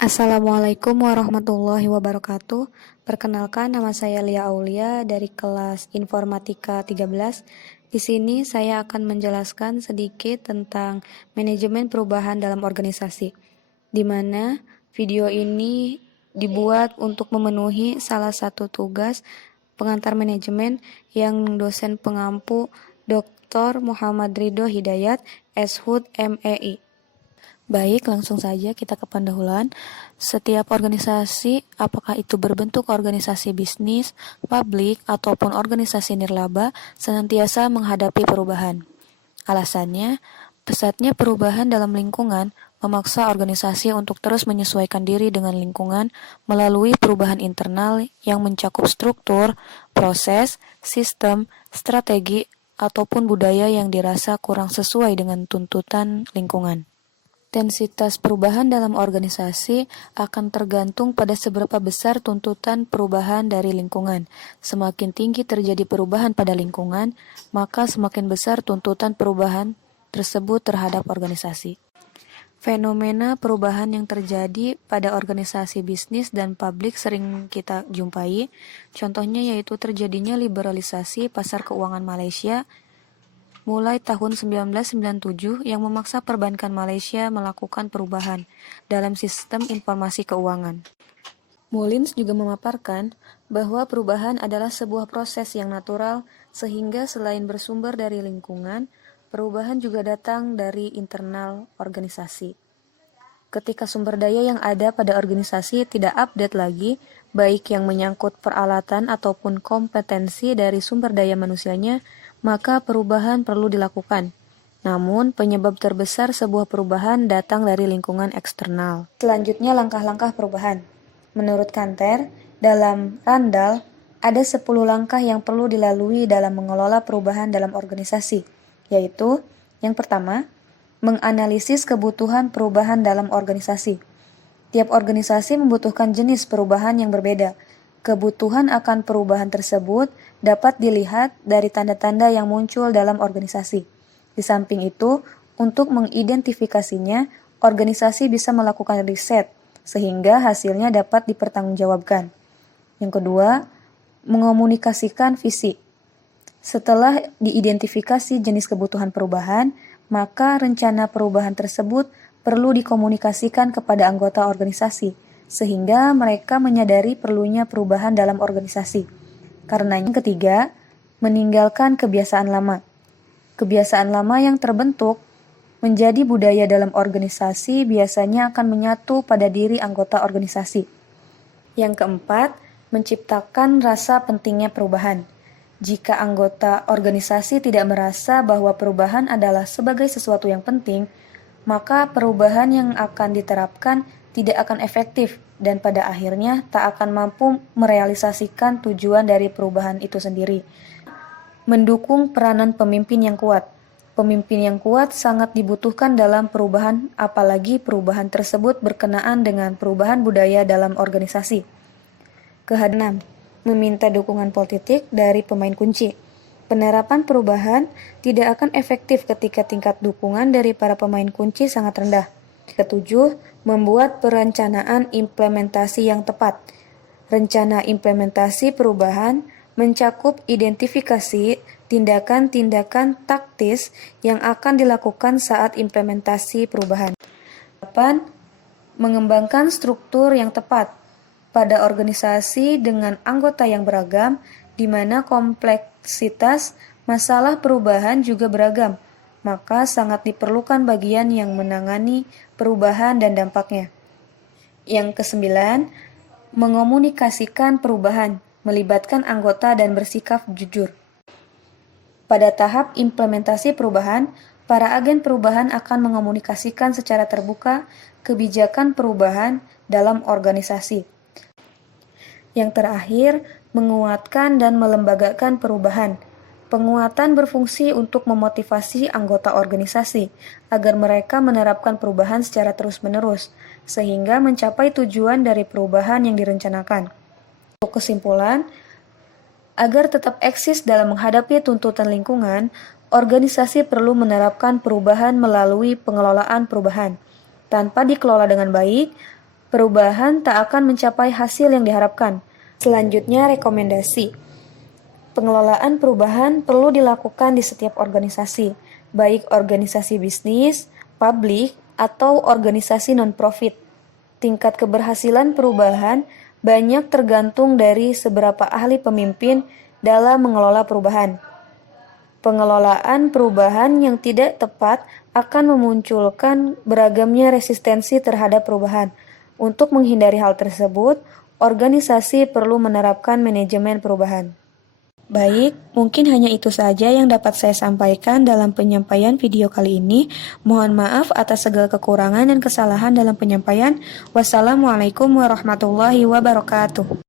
Assalamualaikum warahmatullahi wabarakatuh. Perkenalkan, nama saya Lia Aulia dari kelas Informatika 13. Di sini saya akan menjelaskan sedikit tentang manajemen perubahan dalam organisasi, di mana video ini dibuat untuk memenuhi salah satu tugas pengantar manajemen yang dosen pengampu Dr. Muhammad Ridho Hidayat, SHUD MEI. Baik, langsung saja kita ke pendahuluan. Setiap organisasi, apakah itu berbentuk organisasi bisnis, publik, ataupun organisasi nirlaba, senantiasa menghadapi perubahan. Alasannya, pesatnya perubahan dalam lingkungan memaksa organisasi untuk terus menyesuaikan diri dengan lingkungan melalui perubahan internal yang mencakup struktur, proses, sistem, strategi, ataupun budaya yang dirasa kurang sesuai dengan tuntutan lingkungan. Intensitas perubahan dalam organisasi akan tergantung pada seberapa besar tuntutan perubahan dari lingkungan. Semakin tinggi terjadi perubahan pada lingkungan, maka semakin besar tuntutan perubahan tersebut terhadap organisasi. Fenomena perubahan yang terjadi pada organisasi bisnis dan publik sering kita jumpai. Contohnya yaitu terjadinya liberalisasi pasar keuangan Malaysia mulai tahun 1997 yang memaksa perbankan Malaysia melakukan perubahan dalam sistem informasi keuangan. Mullins juga memaparkan bahwa perubahan adalah sebuah proses yang natural sehingga selain bersumber dari lingkungan, perubahan juga datang dari internal organisasi. Ketika sumber daya yang ada pada organisasi tidak update lagi, baik yang menyangkut peralatan ataupun kompetensi dari sumber daya manusianya, maka perubahan perlu dilakukan. Namun, penyebab terbesar sebuah perubahan datang dari lingkungan eksternal. Selanjutnya, langkah-langkah perubahan. Menurut Kanter, dalam Randall, ada 10 langkah yang perlu dilalui dalam mengelola perubahan dalam organisasi, yaitu yang pertama, menganalisis kebutuhan perubahan dalam organisasi. Tiap organisasi membutuhkan jenis perubahan yang berbeda. Kebutuhan akan perubahan tersebut dapat dilihat dari tanda-tanda yang muncul dalam organisasi. Di samping itu, untuk mengidentifikasinya, organisasi bisa melakukan riset, sehingga hasilnya dapat dipertanggungjawabkan. Yang kedua, mengomunikasikan visi. Setelah diidentifikasi jenis kebutuhan perubahan, maka rencana perubahan tersebut perlu dikomunikasikan kepada anggota organisasi, sehingga mereka menyadari perlunya perubahan dalam organisasi. Karena yang ketiga, meninggalkan kebiasaan lama. Kebiasaan lama yang terbentuk menjadi budaya dalam organisasi biasanya akan menyatu pada diri anggota organisasi. Yang keempat, menciptakan rasa pentingnya perubahan. Jika anggota organisasi tidak merasa bahwa perubahan adalah sebagai sesuatu yang penting, maka perubahan yang akan diterapkan tidak akan efektif dan pada akhirnya tak akan mampu merealisasikan tujuan dari perubahan itu sendiri. Mendukung peranan pemimpin yang kuat. Pemimpin yang kuat sangat dibutuhkan dalam perubahan, apalagi perubahan tersebut berkenaan dengan perubahan budaya dalam organisasi. Keenam, meminta dukungan politik dari pemain kunci. Penerapan perubahan tidak akan efektif ketika tingkat dukungan dari para pemain kunci sangat rendah. Ketujuh, membuat perencanaan implementasi yang tepat. Rencana implementasi perubahan mencakup identifikasi tindakan-tindakan taktis yang akan dilakukan saat implementasi perubahan. 8. Mengembangkan struktur yang tepat pada organisasi dengan anggota yang beragam, di mana kompleksitas masalah perubahan juga beragam, maka sangat diperlukan bagian yang menangani perubahan dan dampaknya. Yang kesembilan, mengomunikasikan perubahan, melibatkan anggota dan bersikap jujur. Pada tahap implementasi perubahan, para agen perubahan akan mengomunikasikan secara terbuka kebijakan perubahan dalam organisasi. Yang terakhir, menguatkan dan melembagakan perubahan. Penguatan berfungsi untuk memotivasi anggota organisasi agar mereka menerapkan perubahan secara terus-menerus, sehingga mencapai tujuan dari perubahan yang direncanakan. Untuk kesimpulan, agar tetap eksis dalam menghadapi tuntutan lingkungan, organisasi perlu menerapkan perubahan melalui pengelolaan perubahan. Tanpa dikelola dengan baik, perubahan tak akan mencapai hasil yang diharapkan. Selanjutnya, rekomendasi. Pengelolaan perubahan perlu dilakukan di setiap organisasi, baik organisasi bisnis, publik, atau organisasi non-profit. Tingkat keberhasilan perubahan banyak tergantung dari seberapa ahli pemimpin dalam mengelola perubahan. Pengelolaan perubahan yang tidak tepat akan memunculkan beragamnya resistensi terhadap perubahan. Untuk menghindari hal tersebut, organisasi perlu menerapkan manajemen perubahan. Baik, mungkin hanya itu saja yang dapat saya sampaikan dalam penyampaian video kali ini. Mohon maaf atas segala kekurangan dan kesalahan dalam penyampaian. Wassalamualaikum warahmatullahi wabarakatuh.